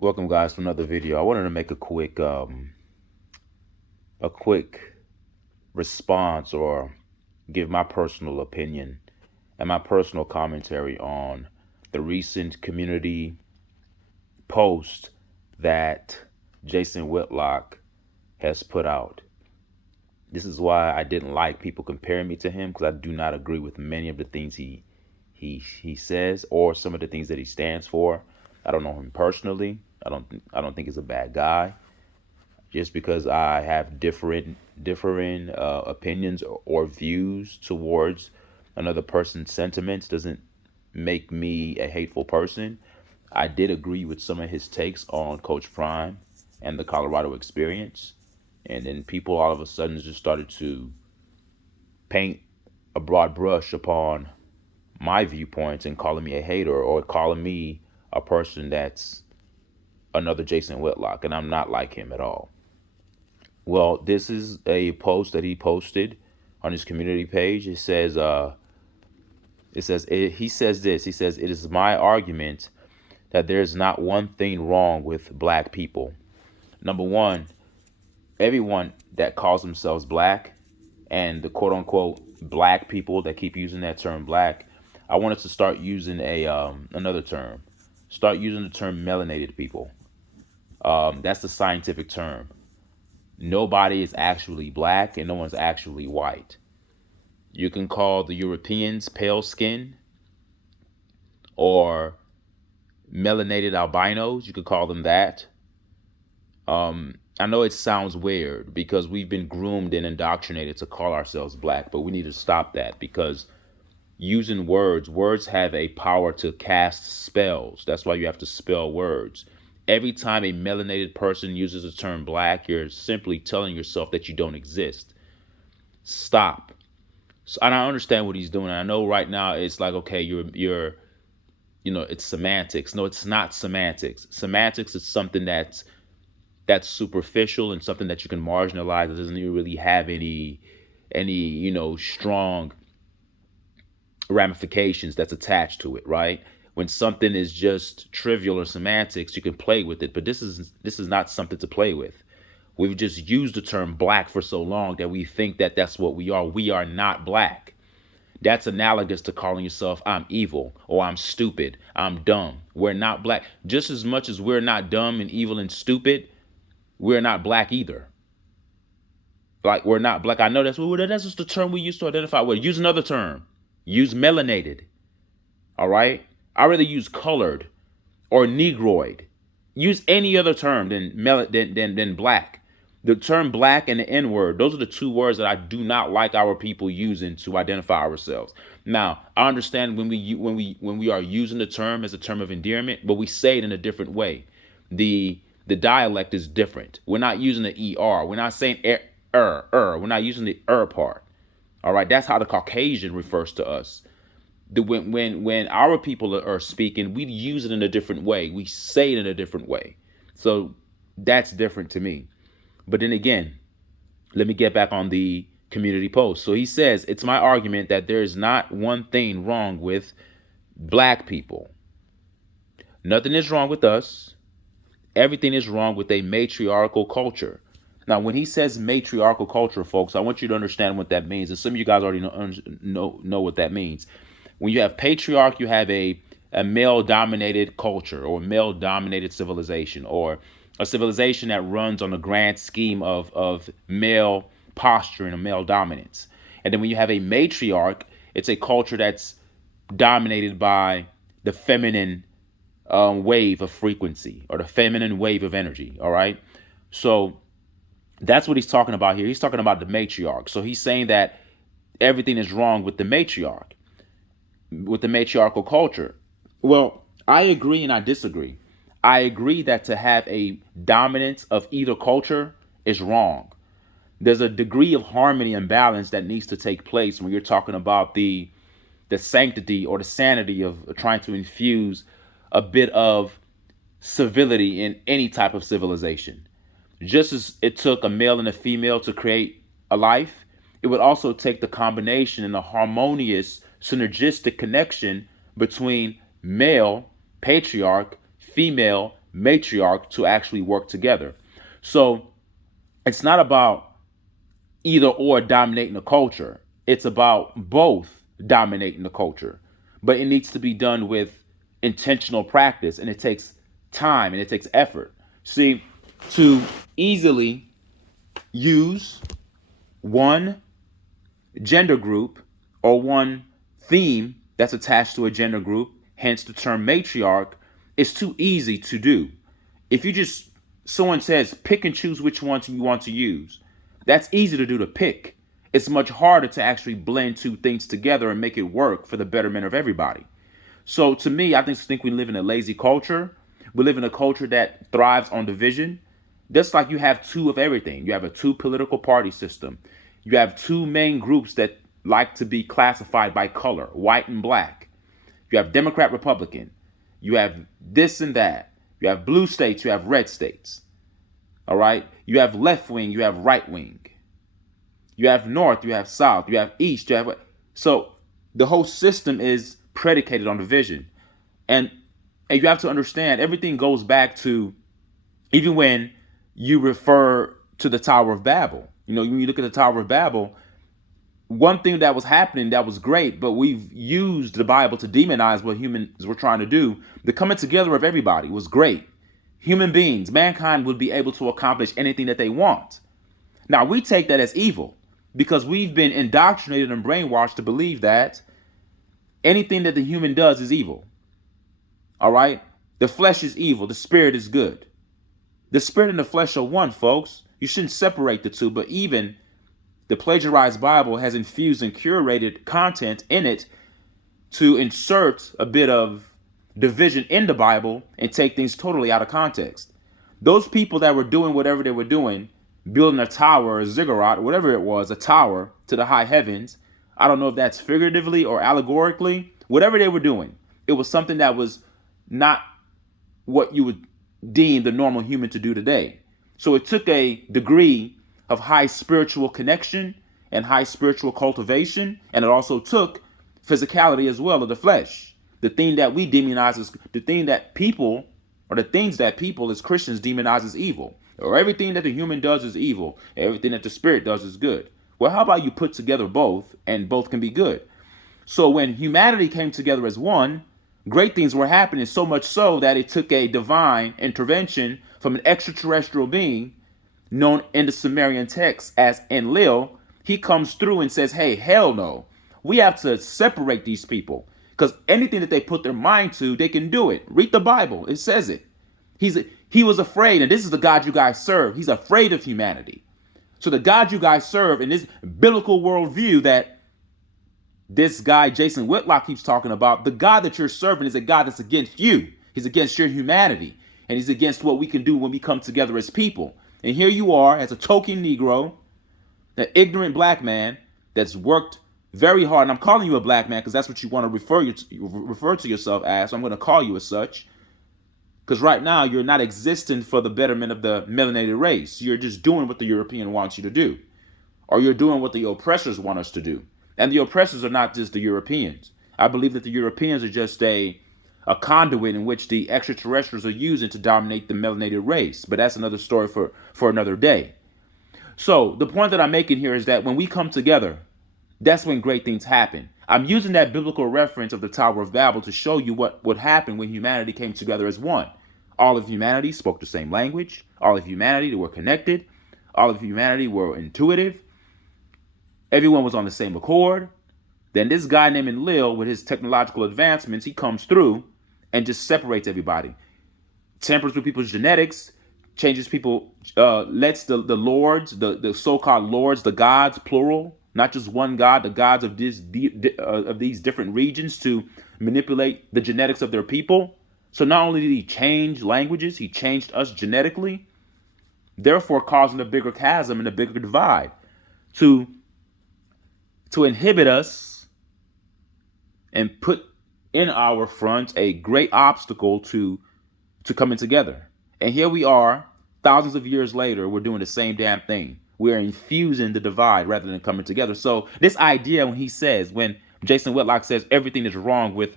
Welcome guys to another video. I wanted to make a quick response or give my personal opinion and my personal commentary on the recent community post that Jason Whitlock has put out. This is why I didn't like people comparing me to him, because I do not agree with many of the things he says or some of the things that he stands for. I don't know him personally. I don't think he's a bad guy. Just because I have differing opinions or views towards another person's sentiments doesn't make me a hateful person. I did agree with some of his takes on Coach Prime and the Colorado experience, and then people all of a sudden just started to paint a broad brush upon my viewpoints and calling me a hater or calling me a person that's another Jason Whitlock, and I'm not like him at all. Well, this is a post that he posted on his community page. He says this. He says, "It is my argument that there is not one thing wrong with black people. Number one, everyone that calls themselves black and the quote unquote black people that keep using that term black, I wanted to start using another term. Start using the term melanated people. That's the scientific term. Nobody is actually black and no one's actually white. You can call the Europeans pale skin or melanated albinos. You could call them that. I know it sounds weird because we've been groomed and indoctrinated to call ourselves black, but we need to stop that because using words have a power to cast spells. That's why you have to spell words. Every time a melanated person uses the term black, you're simply telling yourself that you don't exist. Stop. So, and I understand what he's doing. I know right now it's like, okay, it's semantics. No, it's not semantics. Semantics is something that's superficial and something that you can marginalize. It doesn't even really have any strong ramifications that's attached to it, right? When something is just trivial or semantics, you can play with it, but this is not something to play with. We've just used the term black for so long that we think that that's what we are. We are not black. That's analogous to calling yourself I'm evil or I'm stupid, I'm dumb. We're not black. Just as much as we're not dumb and evil and stupid, we're not black either. Like, we're not black. I know that's just the term we used to identify with. Use another term. Use melanated. All right? I rather use colored or negroid. Use any other term than black. The term black and the N word, those are the two words that I do not like our people using to identify ourselves. Now, I understand when we are using the term as a term of endearment, but we say it in a different way. The dialect is different. We're not using the ER. We're not saying We're not using the part. All right, that's how the Caucasian refers to us. When our people are speaking, we use it in a different way. We say it in a different way. So that's different to me. But then again, let me get back on the community post. So he says, it's my argument that there is not one thing wrong with black people. Nothing is wrong with us. Everything is wrong with a matriarchal culture. Now, when he says matriarchal culture, folks, I want you to understand what that means. And some of you guys already know what that means. When you have patriarch, you have a male-dominated culture or male-dominated civilization, or a civilization that runs on the grand scheme of male posture and male dominance. And then when you have a matriarch, it's a culture that's dominated by the feminine wave of frequency or the feminine wave of energy. All right. So that's what he's talking about here. He's talking about the matriarch. So he's saying that everything is wrong with the matriarch, with the matriarchal culture. Well, I agree and I disagree. I agree that to have a dominance of either culture is wrong. There's a degree of harmony and balance that needs to take place when you're talking about the sanctity or the sanity of trying to infuse a bit of civility in any type of civilization. Just as it took a male and a female to create a life, it would also take the combination and the harmonious, synergistic connection between male, patriarch, female, matriarch to actually work together. So it's not about either or dominating the culture. It's about both dominating the culture. But it needs to be done with intentional practice, and it takes time and it takes effort. See, to easily use one gender group or one theme that's attached to a gender group, hence the term matriarch, is too easy to do. If you just, someone says, pick and choose which ones you want to use, that's easy to do, to pick. It's much harder to actually blend two things together and make it work for the betterment of everybody. So to me, I think we live in a lazy culture. We live in a culture that thrives on division. Just like you have two of everything. You have a two political party system. You have two main groups that like to be classified by color, white and black. You have Democrat, Republican. You have this and that. You have blue states, you have red states. All right? You have left wing, you have right wing. You have north, you have south, you have east, you have... So the whole system is predicated on division. And you have to understand, everything goes back to, even when you refer to the Tower of Babel. You know, when you look at the Tower of Babel, one thing that was happening that was great, but we've used the Bible to demonize what humans were trying to do. The coming together of everybody was great. Human beings, mankind would be able to accomplish anything that they want. Now, we take that as evil because we've been indoctrinated and brainwashed to believe that anything that the human does is evil. All right? The flesh is evil. The spirit is good. The spirit and the flesh are one, folks. You shouldn't separate the two, but even the plagiarized Bible has infused and curated content in it to insert a bit of division in the Bible and take things totally out of context. Those people that were doing whatever they were doing, building a tower, a ziggurat, whatever it was, a tower to the high heavens, I don't know if that's figuratively or allegorically, whatever they were doing, it was something that was not what you would deem the normal human to do today. So it took a degree of high spiritual connection and high spiritual cultivation, and it also took physicality as well of the flesh. The thing that we demonize as the thing that people, or the things that people as Christians demonize as evil, or everything that the human does is evil, everything that the spirit does is good. Well, how about you put together both, and both can be good? So when humanity came together as one, great things were happening, so much so that it took a divine intervention from an extraterrestrial being known in the Sumerian text as Enlil. He comes through and says, hey, hell no. We have to separate these people because anything that they put their mind to, they can do it. Read the Bible. It says it. He was afraid, and this is the God you guys serve. He's afraid of humanity. So the God you guys serve in this biblical worldview that this guy, Jason Whitlock, keeps talking about, the God that you're serving is a God that's against you. He's against your humanity. And he's against what we can do when we come together as people. And here you are as a token Negro, an ignorant black man that's worked very hard. And I'm calling you a black man because that's what you want to refer to yourself as. So I'm going to call you as such. Because right now you're not existing for the betterment of the melanated race. You're just doing what the European wants you to do. Or you're doing what the oppressors want us to do. And the oppressors are not just the Europeans. I believe that the Europeans are just a conduit in which the extraterrestrials are using to dominate the melanated race. But that's another story for another day. So the point that I'm making here is that when we come together, that's when great things happen. I'm using that biblical reference of the Tower of Babel to show you what would happen when humanity came together as one. All of humanity spoke the same language. All of humanity were connected. All of humanity were intuitive. Everyone was on the same accord. Then this guy named Enlil, with his technological advancements, he comes through and just separates everybody. Tampers with people's genetics, changes people, lets the lords, the so-called lords, the gods, plural, not just one god, the gods of these different regions to manipulate the genetics of their people. So not only did he change languages, he changed us genetically, therefore causing a bigger chasm and a bigger divide to inhibit us and put in our front a great obstacle to coming together. And here we are, thousands of years later, we're doing the same damn thing. We're infusing the divide rather than coming together. So this idea when Jason Whitlock says everything is wrong with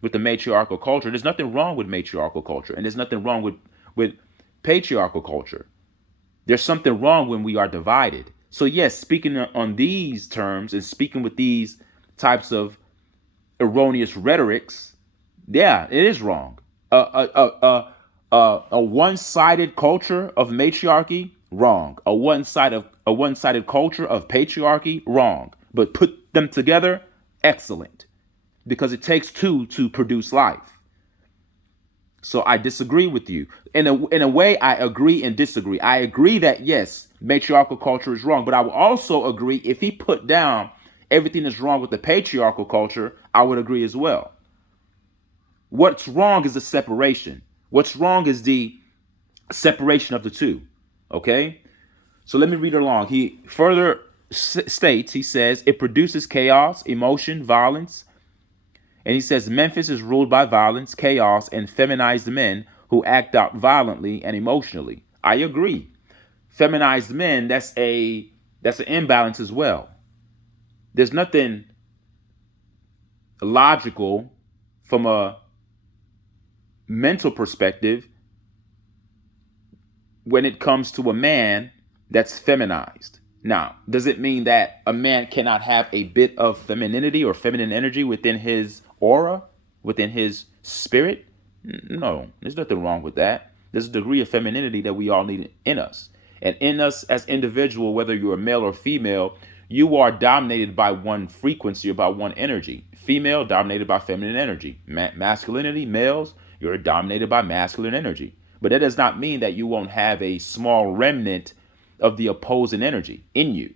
with the matriarchal culture. There's nothing wrong with matriarchal culture, and there's nothing wrong with patriarchal culture. There's something wrong when we are divided. So yes, speaking on these terms and speaking with these types of erroneous rhetorics, yeah, it is wrong. A one-sided culture of matriarchy, wrong. A one-sided culture of patriarchy, wrong. But put them together, excellent, because it takes two to produce life. So I disagree with you. In a way, I agree and disagree. I agree that yes, matriarchal culture is wrong, but I will also agree if he put down everything that's wrong with the patriarchal culture, I would agree as well. What's wrong is the separation. What's wrong is the separation of the two. Okay? So let me read along. He further states, he says, it produces chaos, emotion, violence. And he says Memphis is ruled by violence, chaos, and feminized men who act out violently and emotionally. I agree. Feminized men, that's an imbalance as well. There's nothing logical from a mental perspective when it comes to a man that's feminized. Now, does it mean that a man cannot have a bit of femininity or feminine energy within his aura, within his spirit? No, there's nothing wrong with that. There's a degree of femininity that we all need in us. And in us as individual, whether you're a male or female, you are dominated by one frequency or by one energy. Female, dominated by feminine energy. Masculinity, males, you're dominated by masculine energy. But that does not mean that you won't have a small remnant of the opposing energy in you.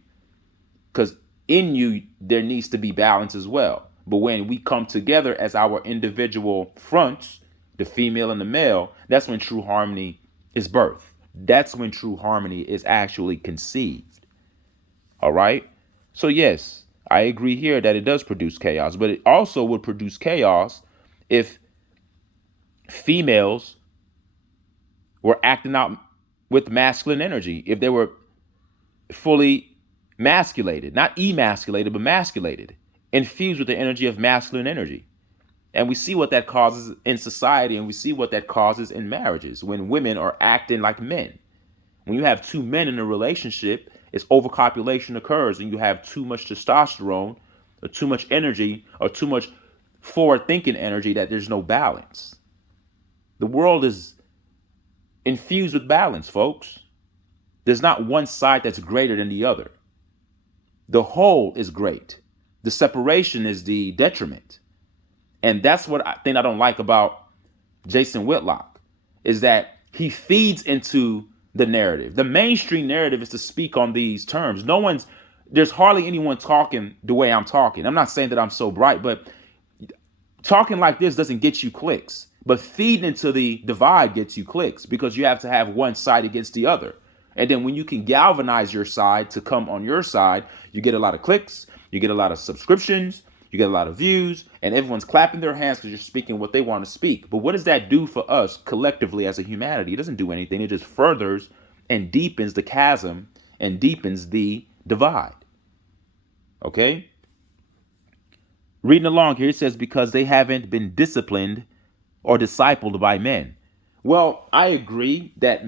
Because in you, there needs to be balance as well. But when we come together as our individual fronts, the female and the male, that's when true harmony is birthed. That's when true harmony is actually conceived. All right? So yes, I agree here that it does produce chaos, but it also would produce chaos if females were acting out with masculine energy, if they were fully masculated, not emasculated, but masculated, infused with the energy of masculine energy. And we see what that causes in society, and we see what that causes in marriages when women are acting like men. When you have two men in a relationship, it's overcopulation occurs, and you have too much testosterone, or too much energy, or too much forward-thinking energy that there's no balance. The world is infused with balance, folks. There's not one side that's greater than the other. The whole is great. The separation is the detriment. And that's what I don't like about Jason Whitlock, is that he feeds into the narrative. The mainstream narrative is to speak on these terms. There's hardly anyone talking the way I'm talking. I'm not saying that I'm so bright, but talking like this doesn't get you clicks. But feeding into the divide gets you clicks, because you have to have one side against the other. And then when you can galvanize your side to come on your side, you get a lot of clicks, you get a lot of subscriptions, you get a lot of views, and everyone's clapping their hands because you're speaking what they want to speak. But what does that do for us collectively as a humanity? It doesn't do anything. It just furthers and deepens the chasm and deepens the divide. Okay? Reading along here, it says, because they haven't been disciplined or discipled by men. Well, I agree that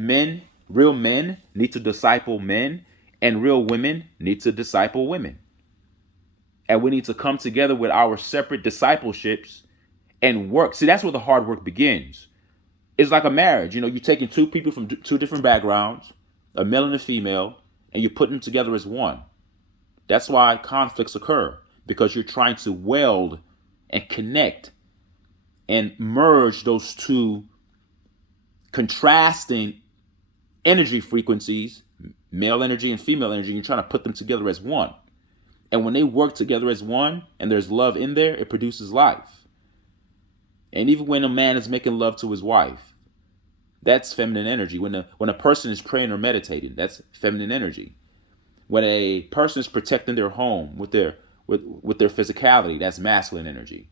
real men need to disciple men, and real women need to disciple women. And we need to come together with our separate discipleships and work. See, that's where the hard work begins. It's like a marriage. You're taking two people from two different backgrounds, a male and a female, and you're putting them together as one. That's why conflicts occur, because you're trying to weld and connect and merge those two contrasting energy frequencies, male energy and female energy. You're trying to put them together as one. And when they work together as one and there's love in there, it produces life. And even when a man is making love to his wife, that's feminine energy. When a person is praying or meditating, that's feminine energy. When a person is protecting their home with their physicality, that's masculine energy.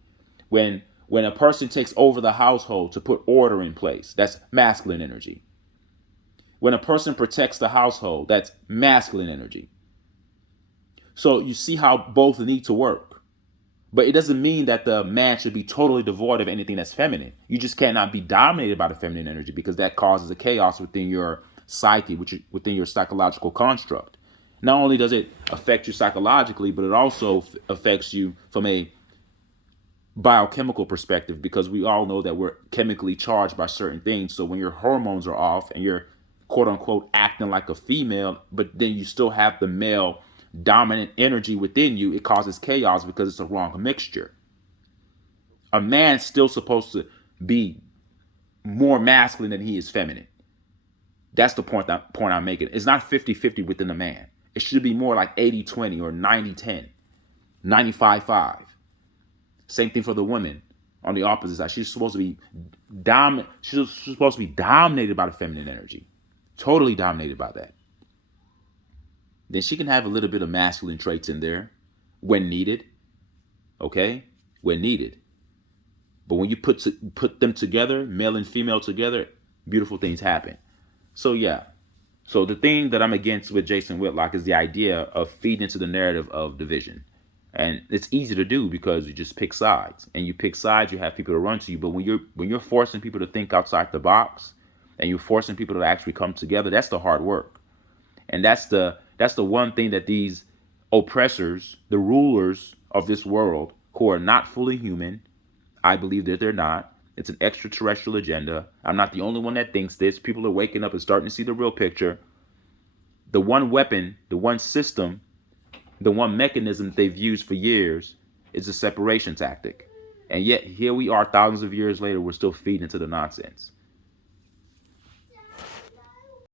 When a person takes over the household to put order in place, that's masculine energy. When a person protects the household, that's masculine energy. So you see how both need to work. But it doesn't mean that the man should be totally devoid of anything that's feminine. You just cannot be dominated by the feminine energy, because that causes a chaos within your psyche, within your psychological construct. Not only does it affect you psychologically, but it also affects you from a biochemical perspective, because we all know that we're chemically charged by certain things. So when your hormones are off and you're quote unquote acting like a female, but then you still have the male dominant energy within you, it causes chaos because it's a wrong mixture. A man's still supposed to be more masculine than he is feminine. That's the point I'm making. It's not 50-50 within the man. It should be more like 80-20 or 90-10, 95-5. Same thing for the women on the opposite side. She's supposed to be she's supposed to be dominated by the feminine energy. Totally dominated by that. Then she can have a little bit of masculine traits in there when needed. Okay? When needed. But when you put them together, male and female together, beautiful things happen. So yeah. So the thing that I'm against with Jason Whitlock is the idea of feeding into the narrative of division. And it's easy to do because you just pick sides. And you pick sides, you have people to run to you. But when you're forcing people to think outside the box, and you're forcing people to actually come together, that's the hard work. And that's the one thing that these oppressors, the rulers of this world, who are not fully human, I believe that they're not. It's an extraterrestrial agenda. I'm not the only one that thinks this. People are waking up and starting to see the real picture. The one weapon, the one system, the one mechanism that they've used for years is a separation tactic. And yet here we are thousands of years later, we're still feeding into the nonsense.